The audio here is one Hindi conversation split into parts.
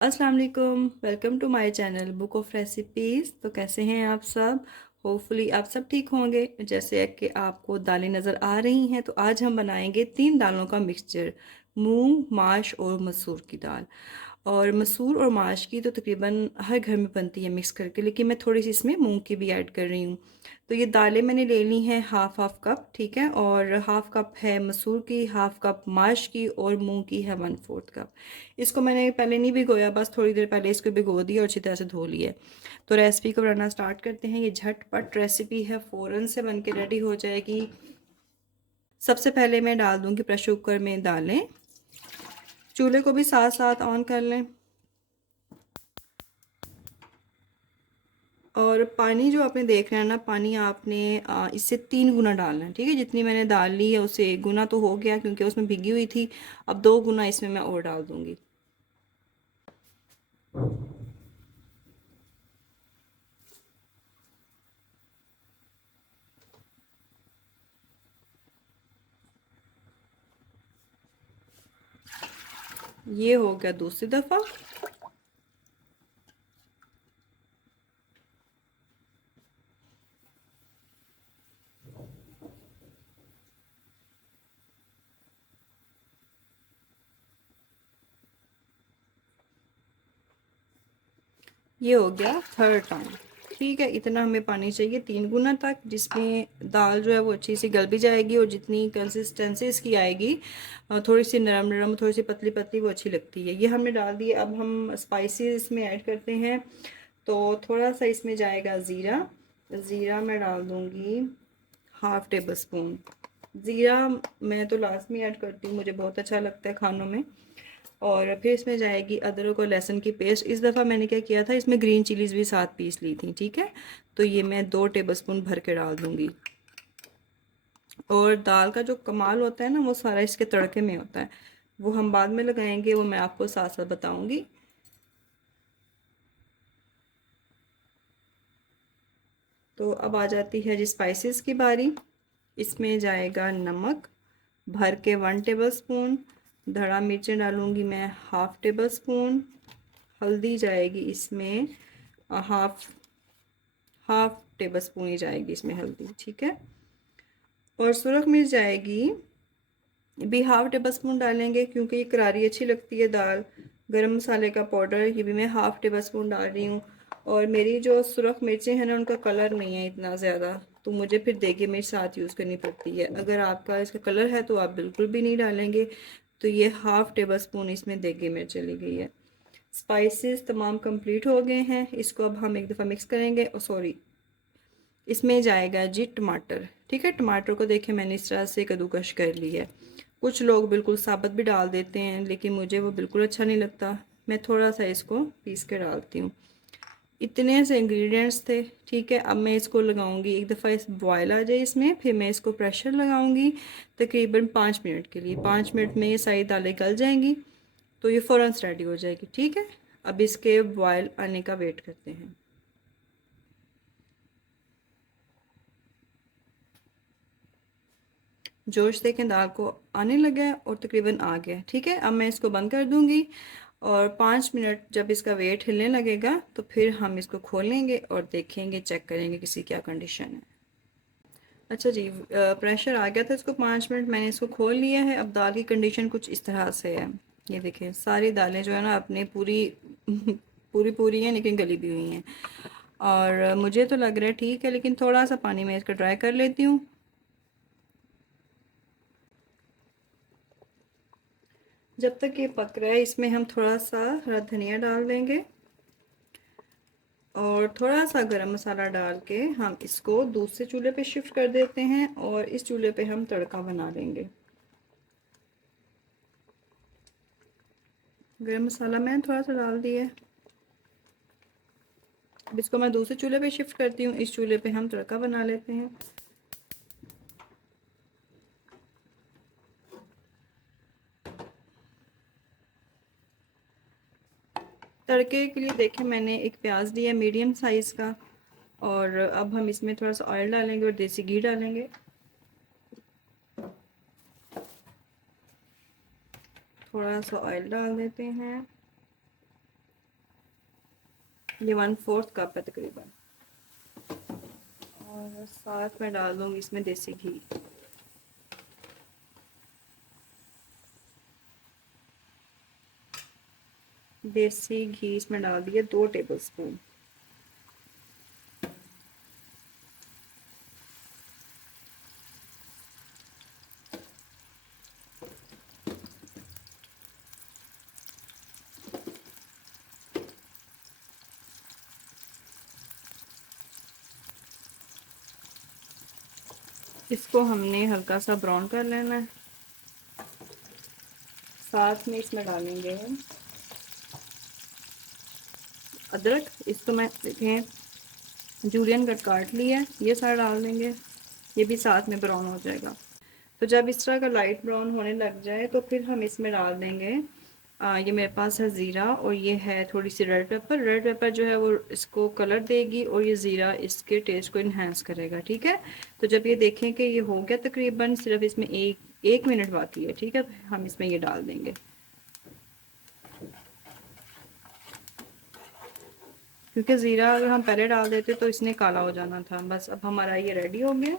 अस्सलाम वालेकुम, welcome to my channel book of recipes. तो कैसे हैं आप सब? होपफुली आप सब ठीक होंगे। जैसे कि आपको दालें नज़र आ रही हैं, तो आज हम बनाएंगे 3 दालों का मिक्सचर, मूंग, माश और मसूर की दाल। और मसूर और माश की तो तकरीबन हर घर में बनती है मिक्स करके, लेकिन मैं थोड़ी सी इसमें मूंग की भी ऐड कर रही हूँ। तो ये दालें मैंने ले ली हैं हाफ कप, ठीक है। और हाफ कप है मसूर की, हाफ कप माश की और मूंग की है 1/4 कप। इसको मैंने पहले नहीं भिगोया, बस थोड़ी देर पहले इसको भिगो दिया और अच्छी तरह से धो लिया। तो रेसिपी को बनाना स्टार्ट करते हैं। ये झटपट रेसिपी है, फ़ौरन से बन के रेडी हो जाएगी। सबसे पहले मैं डाल दूंगी प्रेशर कुकर में दालें। चूल्हे को भी साथ साथ ऑन कर लें। और पानी जो आपने देख रहे हैं ना, पानी आपने इससे 3 गुना डालना है, ठीक है। जितनी मैंने दाल ली है उससे 1 गुना तो हो गया, क्योंकि उसमें भिगी हुई थी। अब 2 गुना इसमें मैं और डाल दूंगी। ये हो गया दूसरी दफ़ा। ये हो गया थर्ड टाइम, ठीक है। इतना हमें पानी चाहिए 3 गुना तक, जिसमें दाल जो है वो अच्छी सी गल भी जाएगी और जितनी कंसिस्टेंसी इसकी आएगी, थोड़ी सी नरम नरम, थोड़ी सी पतली पतली, वो अच्छी लगती है। ये हमने डाल दिए। अब हम स्पाइसेस इसमें ऐड करते हैं। तो थोड़ा सा इसमें जाएगा ज़ीरा। ज़ीरा मैं डाल दूँगी ½ टेबल स्पून। ज़ीरा मैं तो लास्ट में ऐड करती हूँ, मुझे बहुत अच्छा लगता है खानों में। और फिर इसमें जाएगी अदरक और लहसुन की पेस्ट। इस दफ़ा मैंने क्या किया था, इसमें ग्रीन चिलीज़ भी साथ पीस ली थी, ठीक है। तो ये मैं 2 टेबल स्पून भर के डाल दूँगी। और दाल का जो कमाल होता है ना, वो सारा इसके तड़के में होता है। वो हम बाद में लगाएंगे, वो मैं आपको साथ साथ बताऊँगी। तो अब आ जाती है जी स्पाइसेस की बारी। इसमें जाएगा नमक भर के 1 टेबल स्पून। धड़ा मिर्चें डालूँगी मैं ½ टेबल स्पून। हल्दी जाएगी इसमें हाफ हाफ टेबल स्पून ही जाएगी इसमें हल्दी, ठीक है। और सुरख मिर्च जाएगी भी ½ टेबल स्पून डालेंगे, क्योंकि ये करारी अच्छी लगती है दाल। गरम मसाले का पाउडर ये भी मैं ½ टेबल स्पून डाल रही हूँ। और मेरी जो सुरख मिर्चें हैं ना, उनका कलर नहीं है इतना ज़्यादा, तो मुझे फिर देगी मिर्च साथ यूज़ करनी पड़ती है। अगर आपका इसका कलर है तो आप बिल्कुल भी नहीं डालेंगे। तो ये ½ टेबल स्पून इसमें देगी मिर्च चली गई है। स्पाइसेस तमाम कंप्लीट हो गए हैं। इसको अब हम एक दफ़ा मिक्स करेंगे। और सॉरी, इसमें जाएगा जी टमाटर, ठीक है। टमाटर को देखें मैंने इस तरह से कद्दूकश कर लिया है। कुछ लोग बिल्कुल साबुत भी डाल देते हैं, लेकिन मुझे वो बिल्कुल अच्छा नहीं लगता। मैं थोड़ा सा इसको पीस के डालती हूँ। इतने से इंग्रेडिएंट्स थे, ठीक है। अब मैं इसको लगाऊंगी एक दफ़ा, इस बॉयल आ जाए इसमें, फिर मैं इसको प्रेशर लगाऊंगी तकरीबन 5 मिनट के लिए। 5 मिनट में ये सारी दालें गल जाएंगी, तो ये फ़ौरन से रेडी हो जाएगी, ठीक है। अब इसके बॉयल आने का वेट करते हैं। जोश देखें दाल को आने लगा है और तकरीबन आ गया है, ठीक है। अब मैं इसको बंद कर दूंगी। और 5 मिनट जब इसका वेट हिलने लगेगा, तो फिर हम इसको खोलेंगे और देखेंगे, चेक करेंगे किसी क्या कंडीशन है। अच्छा जी, प्रेशर आ गया था इसको 5 मिनट, मैंने इसको खोल लिया है। अब दाल की कंडीशन कुछ इस तरह से है। ये देखें सारी दालें जो है ना अपने पूरी पूरी पूरी हैं, लेकिन गली भी हुई हैं। और मुझे तो लग रहा है ठीक है, लेकिन थोड़ा सा पानी में इसका ड्राई कर लेती हूँ। जब तक ये पक रहा है, इसमें हम थोड़ा सा हरा धनिया डाल देंगे और थोड़ा सा गरम मसाला डाल के हम इसको दूसरे चूल्हे पे शिफ्ट कर देते हैं और इस चूल्हे पे हम तड़का बना लेंगे। गरम मसाला मैंने थोड़ा सा डाल दिया है। अब इसको मैं दूसरे चूल्हे पे शिफ्ट करती हूँ। इस चूल्हे पे हम तड़का बना लेते हैं। तड़के के लिए देखें मैंने एक प्याज लिया मीडियम साइज़ का। और अब हम इसमें थोड़ा सा ऑयल डालेंगे और देसी घी डालेंगे। थोड़ा सा ऑयल डाल देते हैं। ये 1/4 कप है तकरीबन। और साथ में डाल दूँगी इसमें देसी घी। देसी घी इसमें डाल दिए 2 टेबलस्पून। इसको हमने हल्का सा ब्राउन कर लेना है। साथ में इसमें डालेंगे अदरक। इसको मैं देखें जूलियन कट काट लिया है, ये सारा डाल देंगे। ये भी साथ में ब्राउन हो जाएगा। तो जब इस तरह का लाइट ब्राउन होने लग जाए तो फिर हम इसमें डाल देंगे ये मेरे पास है ज़ीरा, और ये है थोड़ी सी रेड पेपर। रेड पेपर जो है वो इसको कलर देगी और ये ज़ीरा इसके टेस्ट को इन्हेंस करेगा। ठीक है, तो जब ये देखें कि ये हो गया तकरीबन, सिर्फ इसमें एक मिनट बाकी है। ठीक है, हम इसमें ये डाल देंगे, क्योंकि ज़ीरा अगर हम पहले डाल देते तो इसने काला हो जाना था। बस अब हमारा ये रेडी हो गया।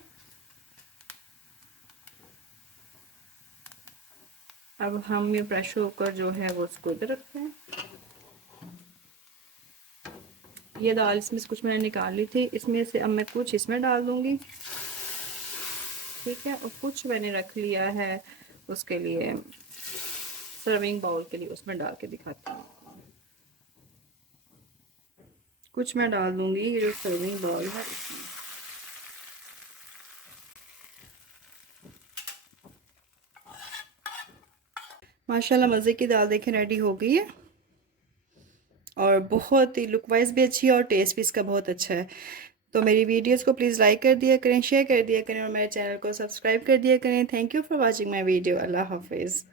अब हम ये प्रेशर कुकर जो है वो उसको इधर रखते हैं। ये दाल इसमें से कुछ मैंने निकाल ली थी, इसमें से अब मैं कुछ इसमें डाल दूंगी। ठीक है, और कुछ मैंने रख लिया है उसके लिए सर्विंग बाउल के लिए, उसमें डाल के दिखाती हूँ। कुछ मैं डाल दूंगी ये जो सर्विंग बाउल है इसमें। माशाल्लाह मज़े की दाल देखें रेडी हो गई है, और बहुत ही लुक वाइज भी अच्छी है और टेस्ट भी इसका बहुत अच्छा है। तो मेरी वीडियोस को प्लीज़ लाइक कर दिया करें, शेयर कर दिया करें, और मेरे चैनल को सब्सक्राइब कर दिया करें। Thank you for watching my video. अल्लाह हाफिज़।